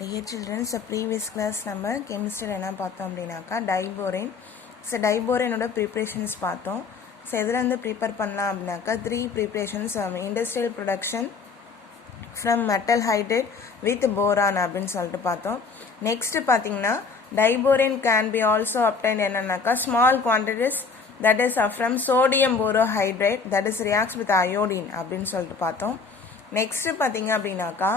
Dear children, previous class நம்ம chemistry என்ன பார்த்தோம் அப்படின்னாக்கா டைபோரேன். டைபோரேனோட ப்ரிப்ரேஷன்ஸ் பார்த்தோம். இதில் வந்து ப்ரிப்பேர் பண்ணலாம் அப்படின்னாக்கா 3 preparations industrial production from metal hydride with boron அப்படின்னு சொல்லிட்டு பார்த்தோம். நெக்ஸ்ட் பார்த்தீங்கன்னா diborane can be also obtained என்னன்னாக்கா small quantities that is from sodium borohydride that is reacts with iodine அப்படின்னு சொல்லிட்டு பார்த்தோம். நெக்ஸ்ட் பார்த்தீங்க அப்படின்னாக்கா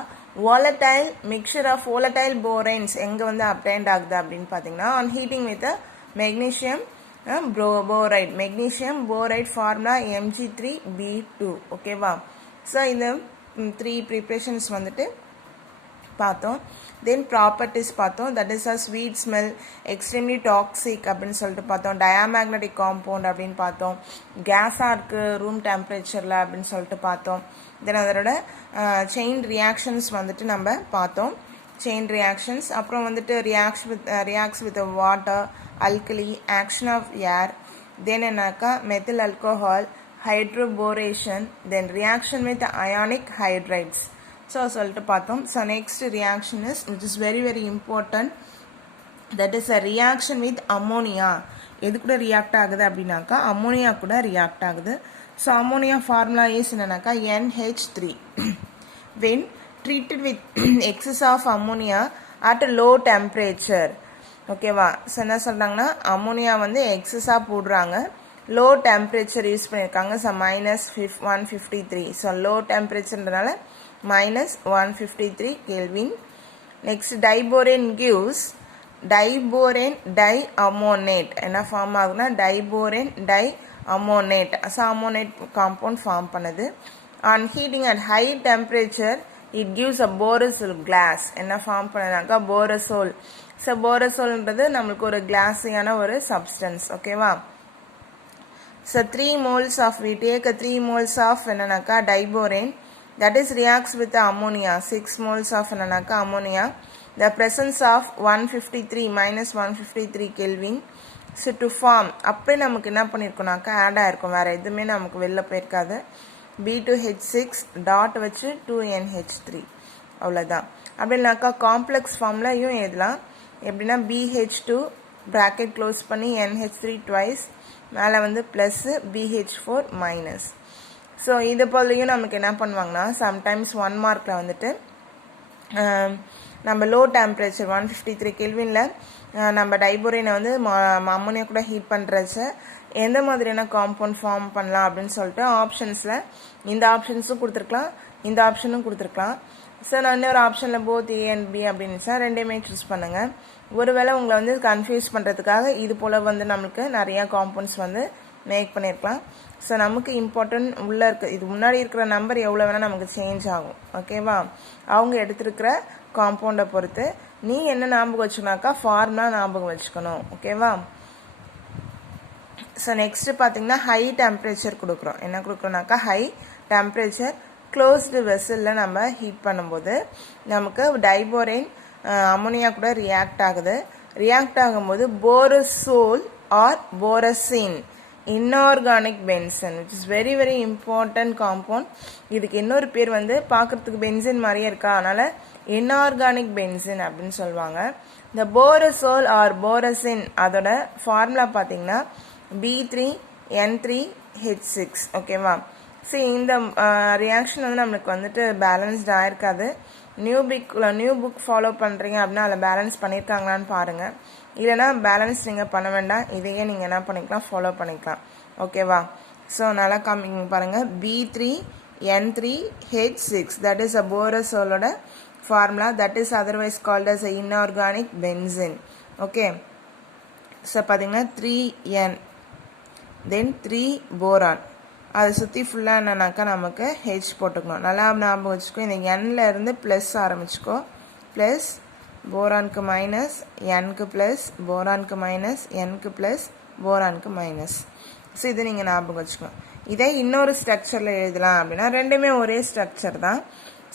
volatile mixture of volatile boranes எங்கே வந்து அப்டைன்ட் ஆகுது அப்படின்னு பார்த்தீங்கன்னா on heating with magnesium boride magnesium boride formula Mg3B2 ஓகேவா. ஸோ இந்த 3 ப்ரிப்ரேஷன்ஸ் வந்துட்டு பார்த்தோம். தென் ப்ராப்பர்ட்டிஸ் பார்த்தோம். That is a sweet smell, extremely toxic அப்படின்னு சொல்லிட்டு பார்த்தோம். டயாமேக்னட்டிக் காம்பவுண்ட் அப்படின்னு பார்த்தோம். கேஸாக இருக்குது ரூம் டெம்பரேச்சரில் அப்படின்னு சொல்லிட்டு பார்த்தோம். தென் அதோட செயின் ரியாக்ஷன்ஸ் வந்துட்டு நம்ம பார்த்தோம். செயின் ரியாக்ஷன்ஸ் அப்புறம் வந்துட்டு reacts with water, alkali, action of air, then என்னக்கா methyl alcohol, hydroboration, then reaction with ionic hydrides. So சொல்லிட்டு பார்த்தோம். So next reaction is which is very very important, that is a reaction with ammonia. எது கூட react ஆகுது அப்படின்னாக்கா ammonia கூட react ஆகுது. So ammonia formula is என்னன்னாக்கா NH3. When treated with excess of ammonia at low temperature ஓகேவா. So என்ன சொல்கிறாங்கன்னா அம்மோனியா வந்து எக்ஸஸாக போடுறாங்க, லோ டெம்பரேச்சர் யூஸ் பண்ணியிருக்காங்க. ஸோ -153. ஸோ லோ டெம்பரேச்சர்ன்றனால -153 Kelvin. Next diborane gives diborane diammoniate. என்ன ஃபார்ம் ஆகுனா diborane diammoniate. So ammoniate compound form பண்ணுது. On heating at high temperature it gives a borazole glass. என்ன ஃபார்ம் பண்ணனாக்கா போரசோல். ஸோ போரசோல்ன்றது நம்மளுக்கு ஒரு கிளாஸியான ஒரு சப்ஸ்டன்ஸ் ஓகேவா. So 3 moles of we take 3 moles of என்னன்னாக்கா diborane that is reacts with the ammonia. 6 moles of என்னன்னாக்கா ammonia. The presence of 153 -153 Kelvin. So to form அப்படியே நமக்கு என்ன பண்ணியிருக்கோம்னாக்கா ஆட் ஆயிருக்கும், வேறு எதுவுமே நமக்கு வெளில போயிருக்காது. B2H6 டாட் வச்சு 2NH3 அவ்வளோதான். அப்படின்னாக்கா காம்ப்ளெக்ஸ் ஃபார்ம்லையும் எழுதலாம். எப்படின்னா BH2 ப்ராக்கெட் க்ளோஸ் பண்ணி NH3 ட்வைஸ், மேலே வந்து ப்ளஸ்ஸு BH4 மைனஸ். ஸோ இது போலையும் நமக்கு என்ன பண்ணுவாங்கன்னா சம்டைம்ஸ் 1 மார்க்கில் வந்துட்டு நம்ம லோ டெம்பரேச்சர் 153 கெல்வினில் நம்ம டைபோரேனை வந்து அம்மோனியா கூட ஹீட் பண்ணுறச்ச எந்த மாதிரியான காம்பவுண்ட் ஃபார்ம் பண்ணலாம் அப்படின்னு சொல்லிட்டு ஆப்ஷன்ஸில் இந்த ஆப்ஷன்ஸும் கொடுத்துருக்கலாம், இந்த ஆப்ஷனும் கொடுத்துருக்கலாம். ஸோ நான் இன்னொரு ஆப்ஷனில் போத் A and B அப்படின்னுச்சா ரெண்டையுமே சூஸ் பண்ணுங்கள். ஒருவேளை உங்களை வந்து கன்ஃபியூஸ் பண்ணுறதுக்காக இது போல் வந்து நம்மளுக்கு நிறையா காம்பவுண்ட்ஸ் வந்து மேக் பண்ணியிருக்கலாம். ஸோ நமக்கு இம்பார்ட்டன்ட் உள்ளே இருக்குது, இது முன்னாடி இருக்கிற நம்பர் எவ்வளோ வேணால் நமக்கு சேஞ்ச் ஆகும் ஓகேவா. அவங்க எடுத்துருக்கிற காம்பவுண்டை பொறுத்து நீ என்ன ஞாபகம் வச்சுக்கணாக்கா ஃபார்முலா ஞாபகம் வச்சுக்கணும் ஓகேவா. ஸோ நெக்ஸ்ட்டு பார்த்தீங்கன்னா ஹை டெம்பரேச்சர் கொடுக்குறோம். என்ன கொடுக்குறோம்னாக்கா ஹை டெம்பரேச்சர் க்ளோஸ்டு வெசலில் நம்ம ஹீட் பண்ணும்போது நமக்கு டைபோரேன் அம்மோனியா கூட ரியாக்ட் ஆகுது. ரியாக்ட் ஆகும்போது borazole or borazine inorganic benzene which is very very important compound. இதுக்கு இன்னொரு பேர் வந்து பார்க்குறதுக்கு பென்சின் மாதிரியே இருக்கா, அதனால் இன்ஆர்கானிக் பென்சின் அப்படின்னு சொல்லுவாங்க. இந்த போரசோல் ஆர் போரசின் அதோட ஃபார்முலா பார்த்தீங்கன்னா B3N3H6 ஓகேவா. சரி இந்த ரியாக்ஷன் வந்து நம்மளுக்கு வந்துட்டு பேலன்ஸ்ட் ஆயிருக்காது. நியூ புக் ஃபாலோ பண்ணுறீங்க அப்படின்னா அதில் பேலன்ஸ் பண்ணியிருக்காங்களான்னு பாருங்கள். இல்லைனா பேலன்ஸ் நீங்கள் பண்ண வேண்டாம், இதையே நீங்கள் என்ன பண்ணிக்கலாம் ஃபாலோ பண்ணிக்கலாம் ஓகேவா. ஸோ நல்லா காமிங்க பாருங்கள். B3N3H6 தட் இஸ் அ போரசோலோட formula, that is otherwise called as inorganic benzene okay. So பார்த்தீங்கன்னா 3N தென் 3 போரான், அதை சுற்றி ஃபுல்லாக என்னன்னாக்கா நமக்கு ஹெச் போட்டுக்கணும். நல்லா ஞாபகம் வச்சுக்கோ. இந்த என்ல இருந்து ப்ளஸ் ஆரம்பிச்சுக்கோ. ப்ளஸ் போரானுக்கு மைனஸ், என்க்கு ப்ளஸ், போரானுக்கு மைனஸ், என்க்கு ப்ளஸ், போரானுக்கு மைனஸ். ஸோ இது நீங்கள் ஞாபகம் வச்சுக்கணும். இதே இன்னொரு ஸ்ட்ரக்சரில் எழுதலாம் அப்படின்னா ரெண்டுமே ஒரே ஸ்ட்ரக்சர் தான்.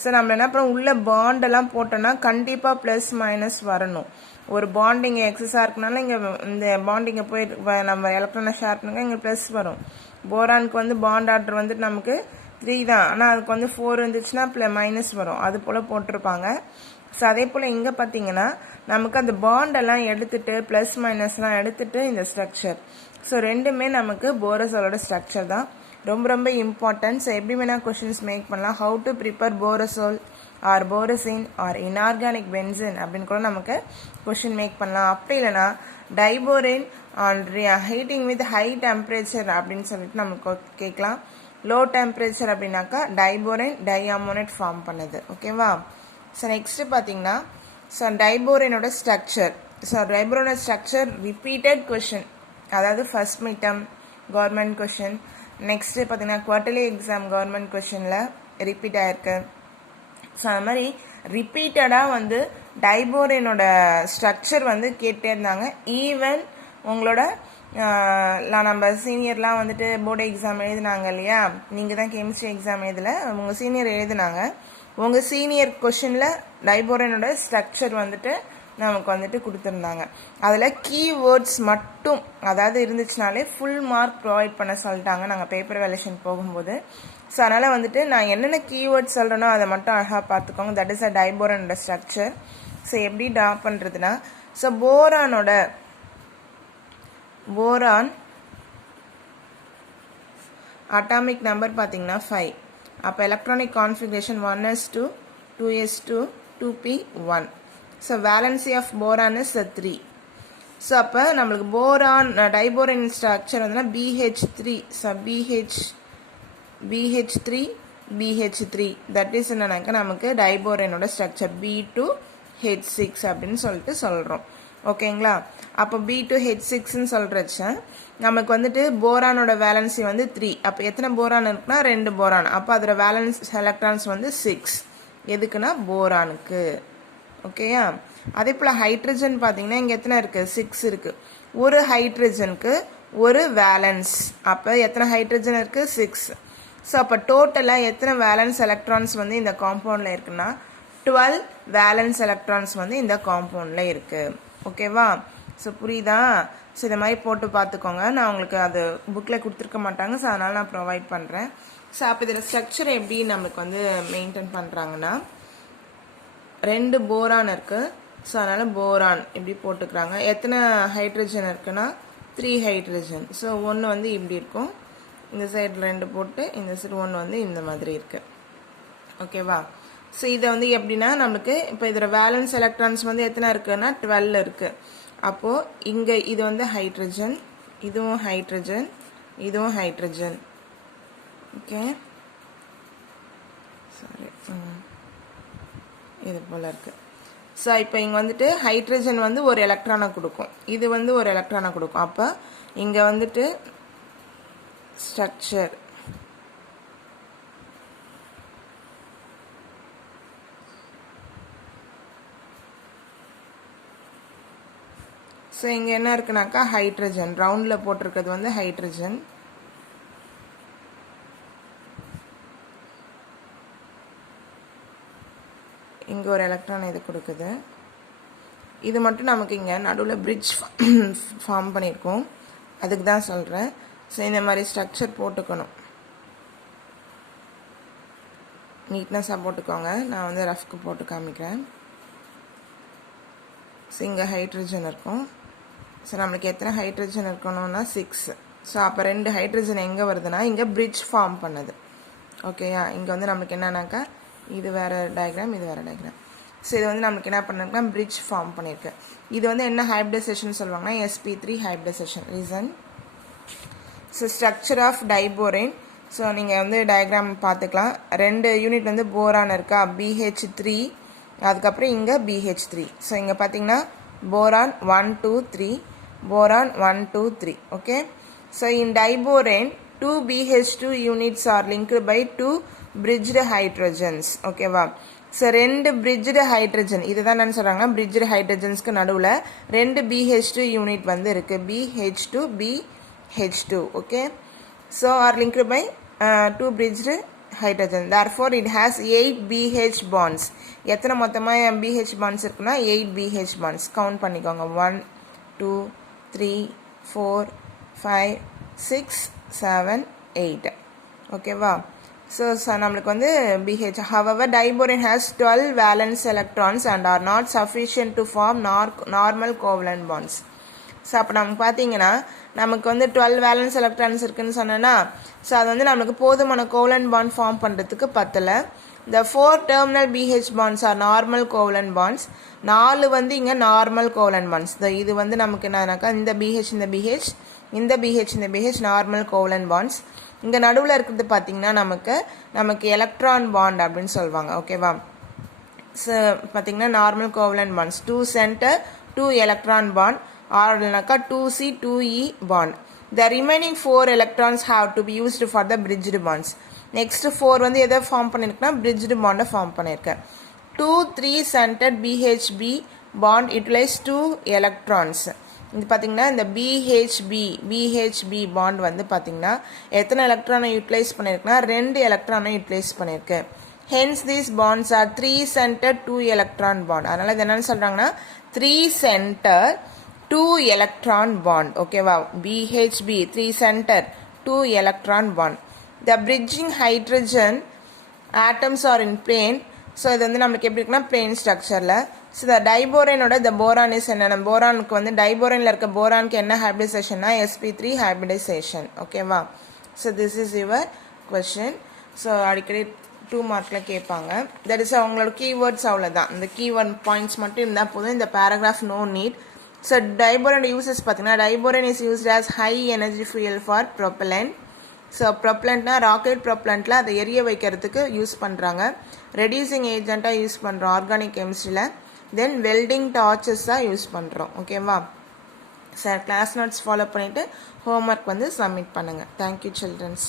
ஸோ நம்ம என்ன பண்ணோம், உள்ள பாண்டெல்லாம் போட்டோன்னா கண்டிப்பாக ப்ளஸ் மைனஸ் வரணும். ஒரு பாண்டிங் எக்ஸஸாக இருக்குனால இங்கே இந்த பாண்டிங்கை போய் நம்ம எலக்ட்ரானை ஷேர் பண்ணுங்க, இங்கே ப்ளஸ் வரும். போரானுக்கு வந்து பாண்ட் ஆர்டர் வந்துட்டு நமக்கு 3 தான், ஆனால் அதுக்கு வந்து 4 இருந்துச்சுன்னா மைனஸ் வரும். அது போல் போட்டிருப்பாங்க. ஸோ அதே போல் இங்கே பார்த்தீங்கன்னா நமக்கு அந்த பாண்டெல்லாம் எடுத்துட்டு ப்ளஸ் மைனஸ்லாம் எடுத்துட்டு இந்த ஸ்ட்ரக்சர். ஸோ ரெண்டுமே நமக்கு போரசோலோட ஸ்ட்ரக்சர் தான். ரொம்ப ரொம்ப இம்பார்ட்டன்ட். ஸோ எப்படி வேணால் கொஷின்ஸ் மேக் பண்ணலாம். How to prepare borazole or borazine or inorganic benzene அப்படின்னு கூட நமக்கு கொஷின் மேக் பண்ணலாம். அப்படி இல்லைனா diborane on heating with high temperature அப்படின்னு சொல்லிட்டு நமக்கு கேட்கலாம். லோ டெம்பரேச்சர் அப்படின்னாக்கா டைபோரேன் டைஅமோனேட் ஃபார்ம் பண்ணுது. ஓகேவா? ஸோ நெக்ஸ்ட் பார்த்தீங்கன்னா ஸோ டைபோரேனோட ஸ்ட்ரக்சர். ஸோ டைபோரேனோட ஸ்ட்ரக்சர் ரிப்பீட்டட் கொஷின், அதாவது first midterm government question, next பார்த்தீங்கன்னா குவார்டர்லி எக்ஸாம் கவர்மெண்ட் கொஷினில் ரிப்பீட் ஆயிருக்கு. ஸோ அது மாதிரி ரிப்பீட்டடாக வந்து டைபோரேனோட ஸ்ட்ரக்சர் வந்து கேட்டே இருந்தாங்க. ஈவன் உங்களோட நம்ம சீனியர்லாம் வந்துட்டு போர்டு எக்ஸாம் எழுதினாங்க இல்லையா, நீங்கள் தான் கெமிஸ்ட்ரி எக்ஸாம் எழுதலை, உங்கள் சீனியர் எழுதினாங்க. உங்கள் சீனியர் கொஷினில் டைபோரேனோட ஸ்ட்ரக்சர் வந்துட்டு நமக்கு வந்துட்டு கொடுத்துருந்தாங்க. அதில் கீவேர்ட்ஸ் மட்டும் அதாவது இருந்துச்சுனாலே ஃபுல் மார்க் ப்ரொவைட் பண்ண சொல்லிட்டாங்க நாங்கள் பேப்பர் வேலேஷன் போகும்போது. ஸோ அதனால் வந்துட்டு நான் என்னென்ன கீவேர்ட்ஸ் சொல்கிறேனோ அதை மட்டும் அழகாக பார்த்துக்கோங்க. தட் இஸ் அ டைபோரனோட ஸ்ட்ரக்சர். ஸோ எப்படி ட்ரா பண்ணுறதுனா, ஸோ போரான் அட்டாமிக் நம்பர் பார்த்தீங்கன்னா 5. அப்போ electronic configuration 1s2 2s2 2p1. So valency of boron is 3. So அப்போ நம்மளுக்கு போரான் டைபோரன் ஸ்ட்ரக்சர் வந்துன்னா BH3. So BH3 BH3 that is என்னன்னாக்கா நமக்கு டைபோரனோட ஸ்ட்ரக்சர் B2H6 அப்படின்னு சொல்லிட்டு சொல்கிறோம். ஓகேங்களா? அப்போ B2H6ன்னு சொல்கிறச்ச நமக்கு வந்துட்டு போரானோட வேலன்சி வந்து 3. அப்போ எத்தனை போரான் இருக்குன்னா 2 போரான். அப்போ அதோட வேலன்ஸ் எலக்ட்ரான்ஸ் வந்து 6. எதுக்குன்னா போரானுக்கு. ஓகேயா? அதே போல் ஹைட்ரஜன் பார்த்தீங்கன்னா இங்கே எத்தனை இருக்குது? 6 இருக்குது. ஒரு ஹைட்ரஜனுக்கு ஒரு வேலன்ஸ். அப்போ எத்தனை ஹைட்ரஜன் இருக்குது? 6. ஸோ அப்போ டோட்டலாக எத்தனை வேலன்ஸ் எலக்ட்ரான்ஸ் வந்து இந்த காம்பவுண்டில் இருக்குன்னா 12 வேலன்ஸ் எலக்ட்ரான்ஸ் வந்து இந்த காம்பவுண்டில் இருக்குது. ஓகேவா? ஸோ புரியுதா? ஸோ இதை மாதிரி போட்டு பார்த்துக்கோங்க. நான் உங்களுக்கு அது புக்கில் கொடுத்துருக்க மாட்டாங்க, ஸோ அதனால் நான் ப்ரொவைட் பண்ணுறேன். ஸோ அப்போ இதில் ஸ்ட்ரக்சர் எப்படி நம்மளுக்கு வந்து மெயின்டைன் பண்ணுறாங்கன்னா 2 போரான் இருக்குது. ஸோ அதனால் போரான் இப்படி போட்டுக்கிறாங்க. எத்தனை ஹைட்ரஜன் இருக்குன்னா 3 ஹைட்ரஜன். ஸோ ஒன்று வந்து இப்படி இருக்கும், இந்த சைடில் 2 போட்டு இந்த சைடு 1 வந்து இந்த மாதிரி இருக்குது. ஓகேவா? ஸோ இதை வந்து எப்படின்னா நமக்கு இப்போ இதில் வேலன்ஸ் எலக்ட்ரான்ஸ் வந்து எத்தனை இருக்குன்னா 12 இருக்குது. அப்போது இங்கே இது வந்து ஹைட்ரஜன், இதுவும் ஹைட்ரஜன், இதுவும் ஹைட்ரஜன். ஓகே, சாரி, இது போல் இருக்குது. ஸோ இப்போ இங்கே வந்துட்டு ஹைட்ரஜன் வந்து ஒரு எலக்ட்ரானை கொடுக்கும், இது வந்து ஒரு எலக்ட்ரானை கொடுக்கும். அப்போ இங்கே வந்துட்டு ஸ்ட்ரக்சர் ஸோ இங்கே என்ன இருக்குனாக்கா ஹைட்ரஜன், ரவுண்டில் போட்டிருக்கிறது வந்து ஹைட்ரஜன். இங்கே ஒரு எலக்ட்ரான் இது கொடுக்குது. இது மட்டும் நமக்கு இங்கே நடுவில் பிரிட்ஜ் ஃபார்ம் பண்ணியிருக்கோம், அதுக்கு தான் சொல்கிறேன். ஸோ இந்த மாதிரி ஸ்ட்ரக்சர் போட்டுக்கணும், நீட்னஸாக போட்டுக்கோங்க. நான் வந்து ரஃப்க்கு போட்டு காமிக்கிறேன். ஸோ இங்கே ஹைட்ரஜன் இருக்கும். ஸோ நம்மளுக்கு எத்தனை ஹைட்ரஜன் இருக்கணும்னா 6. ஸோ அப்போ 2 ஹைட்ரஜன் எங்கே வருதுன்னா இங்கே பிரிட்ஜ் ஃபார்ம் பண்ணுது. ஓகேயா? இங்கே வந்து நம்மளுக்கு என்னன்னாக்கா இது வேறு டயக்ராம், இது வேறு டயக்ராம். ஸோ இது வந்து நம்மளுக்கு என்ன பண்ணுறதுனா பிரிட்ஜ் ஃபார்ம் பண்ணியிருக்கு. இது வந்து என்ன ஹைப்ரிடைசேஷன் சொல்லுவாங்கன்னா sp3 hybridization. Reason so structure of diborane. So நீங்கள் வந்து டயக்ராம் பார்த்துக்கலாம். 2 யூனிட் வந்து போரான் இருக்கா, BH3, அதுக்கப்புறம் இங்கே BH3. ஸோ இங்கே பார்த்தீங்கன்னா boron 1 2 3, boron 1 2 3. Okay, so in diborane 2 BH2 units are linked by 2 bridged hydrogens. Okay va? So 2 bridged hydrogen, இதுதான் நான் சொல்றாங்க bridged hydrogensக்கு நடுவுல 2 BH2 unit வந்து இருக்கு, BH2 BH2. Okay, so are linked by 2 bridged hydrogen. Therefore it has 8 BH bonds. எத்தனை மொத்தமா BH bonds இருக்குன்னா 8 BH bonds. Count பண்ணிக்கோங்க. 1 2 3 4 5 6 7 8. ஓகேவா? ஸோ நம்மளுக்கு வந்து BH. However, diborane has 12 valence electrons and are not sufficient to form normal covalent bonds. So அப்போ நமக்கு பார்த்தீங்கன்னா நமக்கு வந்து 12 வேலன்ஸ் எலக்ட்ரான்ஸ் இருக்குன்னு சொன்னேன்னா, ஸோ அது வந்து நம்மளுக்கு போதுமான கோவலன்ட் பாண்ட் ஃபார்ம் பண்ணுறதுக்கு பத்தலை. The 4 terminal BH bonds are normal covalent bonds. 4 வந்து இங்கே நார்மல் கோவலன்ட் பாண்ட்ஸ். இது வந்து நமக்கு என்னன்னாக்கா இந்த BH இந்த BH இந்த BH இந்த BH நார்மல் கோவலன்ட் பாண்ட்ஸ். இங்கே நடுவில் இருக்கிறது பார்த்தீங்கன்னா நமக்கு எலக்ட்ரான் பாண்ட் அப்படின்னு சொல்லுவாங்க. ஓகேவா? ஸோ பார்த்தீங்கன்னா normal covalent bonds 2 centre 2 electron bond or 2C 2E bond. The remaining 4 electrons have to be used for the bridged bonds. Next 4 வந்து எதை ஃபார்ம் பண்ணியிருக்குன்னா bridged bond ஃபார்ம் பண்ணியிருக்கேன். 2-3 centered BHB bond utilize 2 electrons. இது பார்த்தீங்கன்னா இந்த BHB bond வந்து பார்த்தீங்கன்னா எத்தனை எலக்ட்ரானை யூட்டிலைஸ் பண்ணியிருக்குன்னா 2 எலக்ட்ரானை யூட்டிலைஸ் பண்ணியிருக்கு. Hence these bonds are 3 centered 2 electron bond. அதனால் இது என்னன்னு சொல்கிறாங்கன்னா 3 centered 2 electron bond. ஓகேவா? BHB 3 center 2 electron bond. The bridging hydrogen atoms are in plane. So இது வந்து நம்மளுக்கு எப்படி இருக்குன்னா பிளேன் ஸ்ட்ரக்சரில். ஸோ இந்த டைபோரேனோட இந்த போரான் இஸ் என்ன, போரானுக்கு வந்து டைபோரேனில் இருக்க போரானுக்கு என்ன ஹைப்ரிடைசேஷன்னா sp3 ஹைப்ரிடைசேஷன். ஓகேவா? So this is your question. So அடிக்கடி 2 மார்க்கில் கேட்பாங்க. தட் இஸ் அவங்களோட கீவேர்ட்ஸ் அவ்வளோதான். இந்த கீவேர்ட் பாயிண்ட்ஸ் மட்டும் இருந்தால் போதும். இந்த paragraph no need. So diborane uses பார்த்தீங்கன்னா diborane is used as high energy fuel for propellant. So ப்ரொப்பலண்ட்னா ராக்கெட் ப்ரொப்பலண்ட்டில் அதை எரிய வைக்கிறதுக்கு யூஸ் பண்ணுறாங்க. ரெடியூசிங் ஏஜெண்ட்டாக யூஸ் பண்ணுறோம் ஆர்கானிக் கெமிஸ்ட்ரியில். தென் வெல்டிங் டார்ச்சஸாக யூஸ் பண்ணுறோம். ஓகேவா? சார் கிளாஸ் நோட்ஸ் ஃபாலோ பண்ணிவிட்டு ஹோம்ஒர்க் வந்து சப்மிட் பண்ணுங்கள். Thank you children's.